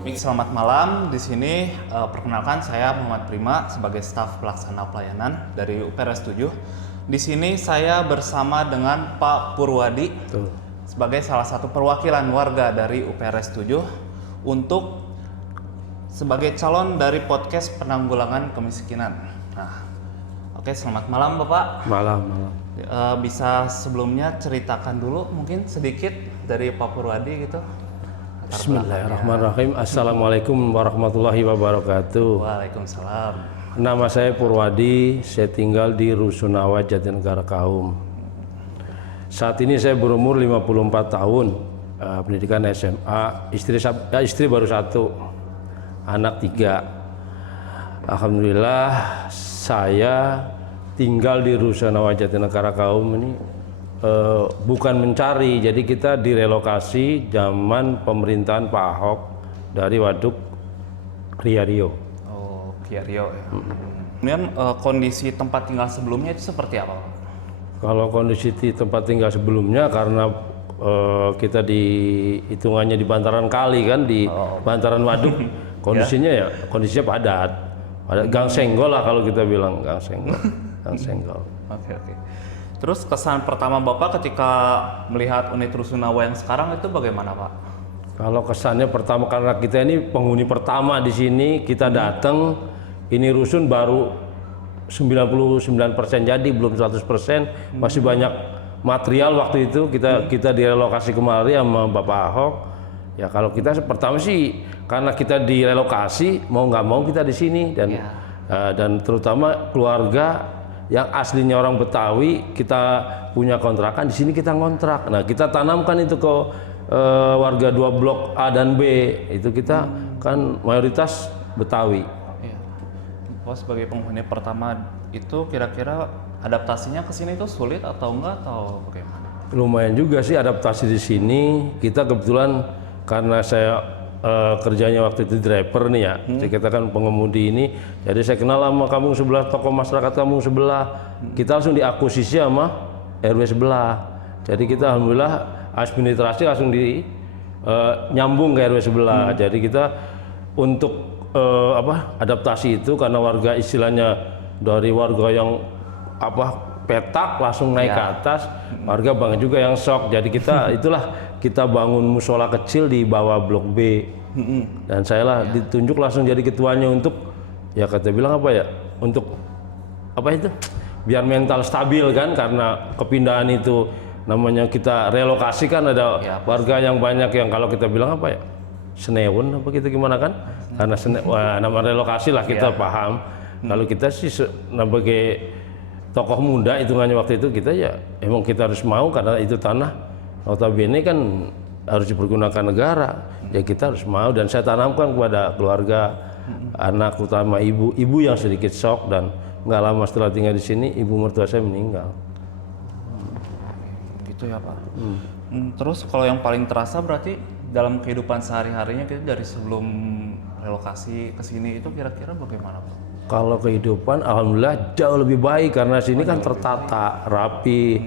Selamat malam. Di sini perkenalkan saya Muhammad Prima sebagai staf pelaksana pelayanan dari UPRS 7. Di sini saya bersama dengan Pak Purwadi sebagai salah satu perwakilan warga dari UPRS 7 untuk sebagai calon dari podcast penanggulangan kemiskinan. Nah, oke, selamat malam Bapak. Malam. Bisa sebelumnya ceritakan dulu mungkin sedikit dari Pak Purwadi gitu. Bismillahirrahmanirrahim. Assalamualaikum warahmatullahi wabarakatuh. Waalaikumsalam. Nama saya Purwadi, saya tinggal di Rusunawa, Jatinegara Kaum. Saat ini saya berumur 54 tahun, pendidikan SMA, istri baru 1, anak 3. Alhamdulillah saya tinggal di Rusunawa, Jatinegara Kaum ini bukan mencari, jadi kita direlokasi zaman pemerintahan Pak Ahok dari Waduk Riyario. Oh, Riyario ya. Kemudian kondisi tempat tinggal sebelumnya itu seperti apa? Kalau kondisi tempat tinggal sebelumnya karena kita di hitungannya di bantaran kali kan, di bantaran waduk, kondisinya kondisinya padat, gang senggol lah kalau kita bilang, gang senggol. Oke. Terus kesan pertama Bapak ketika melihat unit Rusunawa yang sekarang itu bagaimana Pak? Kalau kesannya pertama, karena kita ini penghuni pertama di sini, kita datang, ini rusun baru 99% jadi, belum 100%, masih banyak material waktu itu, kita direlokasi kemari sama Bapak Ahok. Ya kalau kita pertama sih, karena kita direlokasi, mau nggak mau kita di sini, dan terutama keluarga yang aslinya orang Betawi, kita punya kontrakan di sini, kita ngontrak. Nah, kita tanamkan itu ke warga 2 blok A dan B. Itu kita kan mayoritas Betawi. Iya. Oh, sebagai penghuni pertama itu kira-kira adaptasinya ke sini itu sulit atau enggak atau bagaimana? Lumayan juga sih adaptasi di sini. Kita kebetulan karena saya kerjanya waktu itu driver nih ya, kita kan pengemudi ini, jadi saya kenal sama kampung sebelah, tokoh masyarakat kampung sebelah, kita langsung diakuisisi sama RW sebelah, jadi kita alhamdulillah administrasi langsung nyambung ke RW sebelah, jadi kita untuk adaptasi itu karena warga istilahnya dari warga yang petak langsung naik ke atas, warga banget juga yang shock, jadi kita bangun musola kecil di bawah blok B, dan saya lah ditunjuk langsung jadi ketuanya untuk kata bilang untuk biar mental stabil kan, karena kepindahan itu namanya kita relokasi kan, ada warga yang banyak yang kalau kita bilang senewen gimana kan, karena nama relokasi lah kita paham. Kalau kita sih sebagai tokoh muda hitungannya waktu itu, kita emang kita harus mau karena itu tanah notabene kan harus dipergunakan negara, kita harus mau, dan saya tanamkan kepada keluarga, anak utama ibu yang sedikit shock, dan nggak lama setelah tinggal di sini ibu mertua saya meninggal. Gitu ya Pak. Terus kalau yang paling terasa berarti dalam kehidupan sehari-harinya kita dari sebelum relokasi ke sini itu kira-kira bagaimana Pak? Kalau kehidupan alhamdulillah jauh lebih baik karena sini kan tertata, rapi,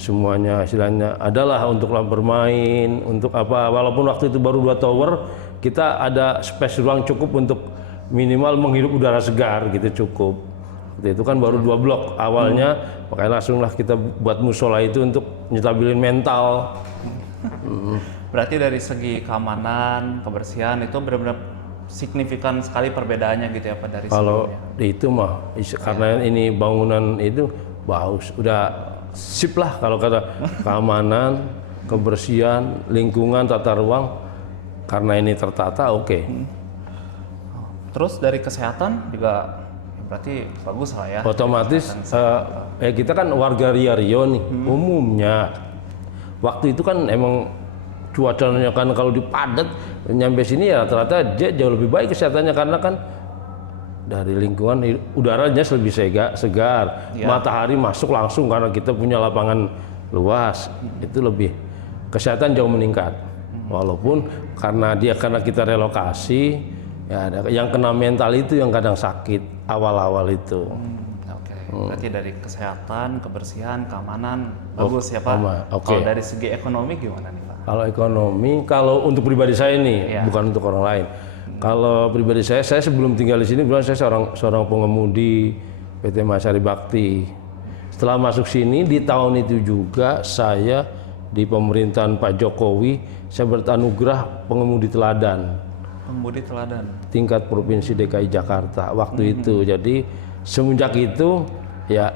semuanya istilahnya adalah untuk bermain, untuk walaupun waktu itu baru 2 tower, kita ada space ruang cukup untuk minimal menghirup udara segar gitu, cukup. Itu kan baru 2 blok awalnya, makanya langsunglah kita buat musola itu untuk nyetabilin mental. Berarti dari segi keamanan, kebersihan itu benar-benar signifikan sekali perbedaannya gitu ya Pak dari kalau sebelumnya. Itu mah karena ini bangunan itu bagus, udah sip lah kalau kata keamanan, kebersihan, lingkungan, tata ruang, karena ini tertata Terus dari kesehatan juga berarti bagus lah ya. Otomatis kita kan warga Riyario nih, umumnya waktu itu kan emang cuacanya kan kalau dipadat nyampe sini rata-rata dia jauh lebih baik kesehatannya, karena kan dari lingkungan udaranya lebih segar, matahari masuk langsung karena kita punya lapangan luas, itu lebih kesehatan jauh meningkat. Walaupun karena kita relokasi, ada yang kena mental itu yang kadang sakit awal-awal itu. Berarti dari kesehatan, kebersihan, keamanan bagus ya Pak. Kalau dari segi ekonomi gimana nih Pak? Kalau ekonomi, kalau untuk pribadi saya nih, bukan untuk orang lain. Kalau pribadi saya sebelum tinggal di sini, saya seorang pengemudi PT Masyari Bakti. Setelah masuk sini di tahun itu juga saya di pemerintahan Pak Jokowi, saya bertanugerah pengemudi teladan. Pengemudi teladan. Tingkat Provinsi DKI Jakarta waktu itu. Jadi semenjak itu ya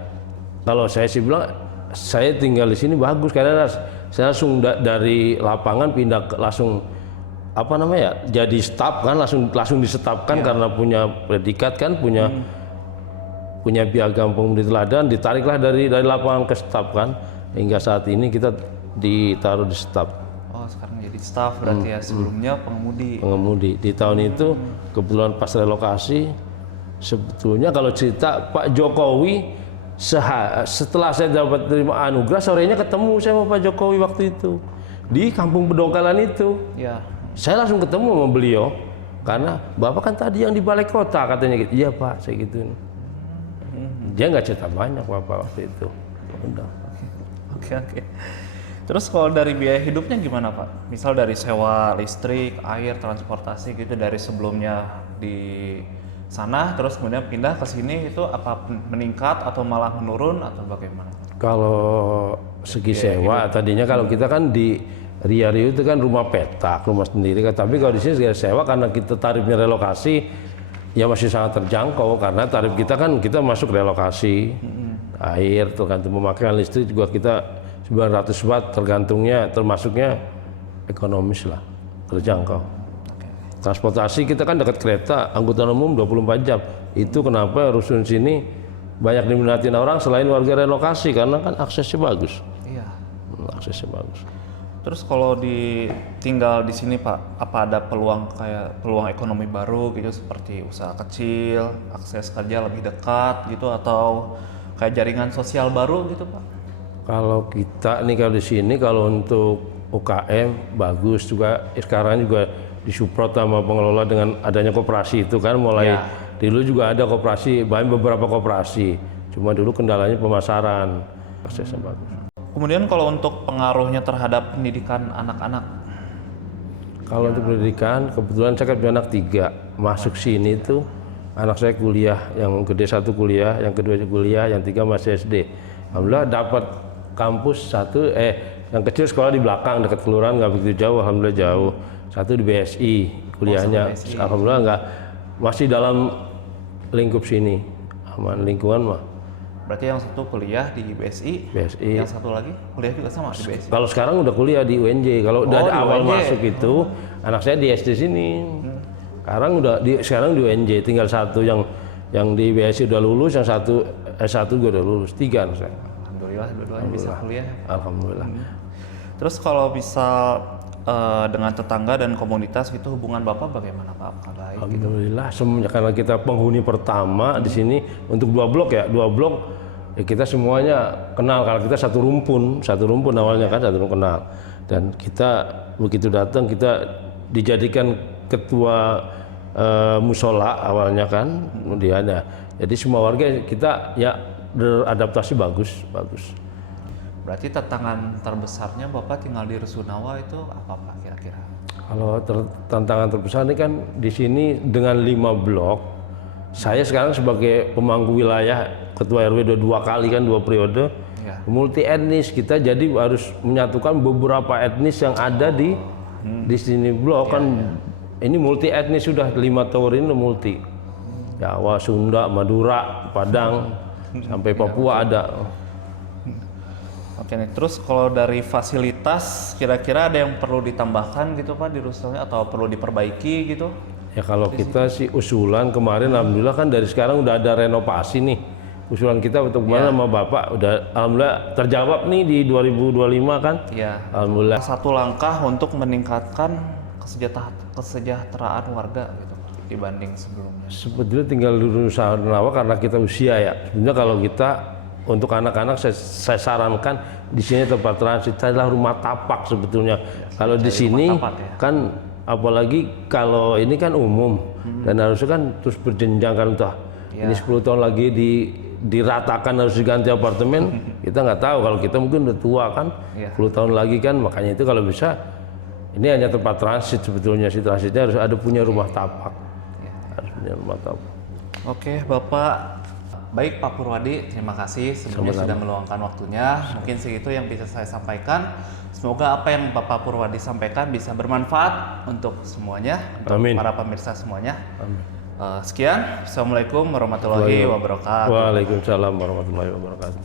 kalau saya sih bilang saya tinggal di sini bagus karena saya langsung dari lapangan pindah langsung apa namanya ya jadi staf kan langsung disetapkan karena punya predikat kan punya piagam pengemudi teladan, ditariklah dari lapangan ke staf kan hingga saat ini kita ditaruh di staf. Oh, sekarang jadi staf berarti ya, sebelumnya pengemudi. Di tahun itu kebetulan pas relokasi, sebetulnya kalau cerita Pak Jokowi setelah saya dapat terima anugerah, sorenya ketemu saya sama Pak Jokowi waktu itu di Kampung Pedongkalan itu. Ya. Saya langsung ketemu sama beliau karena Bapak kan tadi yang di balai kota katanya gitu. Iya Pak, saya gituin. Dia nggak cerita banyak Bapak waktu itu. Udah. Oke. Terus kalau dari biaya hidupnya gimana Pak? Misal dari sewa listrik, air, transportasi gitu dari sebelumnya di sana terus kemudian pindah ke sini itu apa meningkat atau malah menurun atau bagaimana? Kalau segi sewa tadinya kalau kita kan di Ria itu kan rumah petak, rumah sendiri kan. Tapi kalau di sini sewa karena kita tarifnya relokasi ya masih sangat terjangkau karena tarif kita kan kita masuk relokasi. Air tergantung pemakaian listrik juga kita 900 watt tergantungnya termasuknya ekonomis lah, terjangkau. Transportasi kita kan dekat kereta, angkutan umum 24 jam. Itu kenapa rusun sini banyak diminatin orang selain warga relokasi karena kan aksesnya bagus. Iya. Aksesnya bagus. Terus kalau tinggal di sini Pak, apa ada peluang ekonomi baru gitu seperti usaha kecil, akses kerja lebih dekat gitu atau kayak jaringan sosial baru gitu Pak? Kalau kita nih kalau di sini kalau untuk UKM bagus juga sekarang juga disupport sama pengelola dengan adanya koperasi itu kan mulai dulu juga ada koperasi, beberapa koperasi. Cuma dulu kendalanya pemasaran. Aksesnya bagus. Kemudian kalau untuk pengaruhnya terhadap pendidikan anak-anak? Kalau untuk pendidikan, kebetulan saya punya anak 3. Masuk sini tuh anak saya kuliah, yang gede 1 kuliah, yang kedua kuliah, yang 3 masih SD. Alhamdulillah dapat kampus 1, yang kecil sekolah di belakang dekat kelurahan nggak begitu jauh, alhamdulillah jauh. 1 di BSI kuliahnya, alhamdulillah nggak masih dalam lingkup sini, aman lingkungan mah. Berarti yang 1 kuliah di BSI, yang 1 lagi kuliah juga sama di BSI? Kalau sekarang udah kuliah di UNJ, kalau dari awal masuk itu, anak saya di SD sini. Sekarang di UNJ, tinggal 1 yang di BSI udah lulus, yang 1 S1 juga udah lulus, 3 anak saya. Alhamdulillah, dua-duanya bisa kuliah. Alhamdulillah. Terus kalau bisa dengan tetangga dan komunitas itu hubungan Bapak bagaimana Pak? Apakah baik? Alhamdulillah, semenjak karena kita penghuni pertama di sini untuk 2 blok ya, 2 blok ya kita semuanya kenal kalau kita satu rumpun awalnya kan satu rumpun kenal dan kita begitu datang kita dijadikan ketua musola awalnya kan kemudian ya jadi semua warga kita ya beradaptasi bagus. Berarti tantangan terbesarnya Bapak tinggal di Rusunawa itu apa Pak kira-kira? Kalau tantangan terbesar ini kan di sini dengan 5 blok, saya sekarang sebagai pemangku wilayah ketua RW 2 kali kan 2 periode, multi etnis kita jadi harus menyatukan beberapa etnis yang ada di sini blok kan. Ini multi etnis sudah 5 tower ini multi, Jawa, Sunda, Madura, Padang, sampai Papua ada. Oke nih, terus kalau dari fasilitas kira-kira ada yang perlu ditambahkan gitu Pak di Rusunawa atau perlu diperbaiki gitu? Ya kalau kita sih usulan kemarin alhamdulillah kan dari sekarang udah ada renovasi nih. Usulan kita untuk kemarin sama Bapak udah alhamdulillah terjawab nih di 2025 kan? Iya. Alhamdulillah. Satu langkah untuk meningkatkan kesejahteraan warga gitu dibanding sebelumnya. Sebetulnya tinggal di Rusunawa karena kita usia ya. Sebenarnya kalau kita untuk anak-anak saya sarankan di sini tempat transit adalah rumah tapak sebetulnya. Kalau di sini kan apalagi kalau ini kan umum dan harusnya kan terus berjenjang kan ini 10 tahun lagi diratakan harus diganti apartemen kita nggak tahu kalau kita mungkin udah tua kan 10 tahun lagi kan makanya itu kalau bisa Ini hanya tempat transit sebetulnya, si transitnya harus ada punya rumah tapak. Harus punya rumah tapak. Oke, Bapak. Baik Pak Purwadi, terima kasih sebelumnya sudah meluangkan waktunya. Mungkin segitu yang bisa saya sampaikan. Semoga apa yang Bapak Purwadi sampaikan bisa bermanfaat untuk semuanya, untuk Amin. para pemirsa semuanya. Amin. Sekian, Assalamualaikum warahmatullahi wabarakatuh. Waalaikumsalam warahmatullahi wabarakatuh.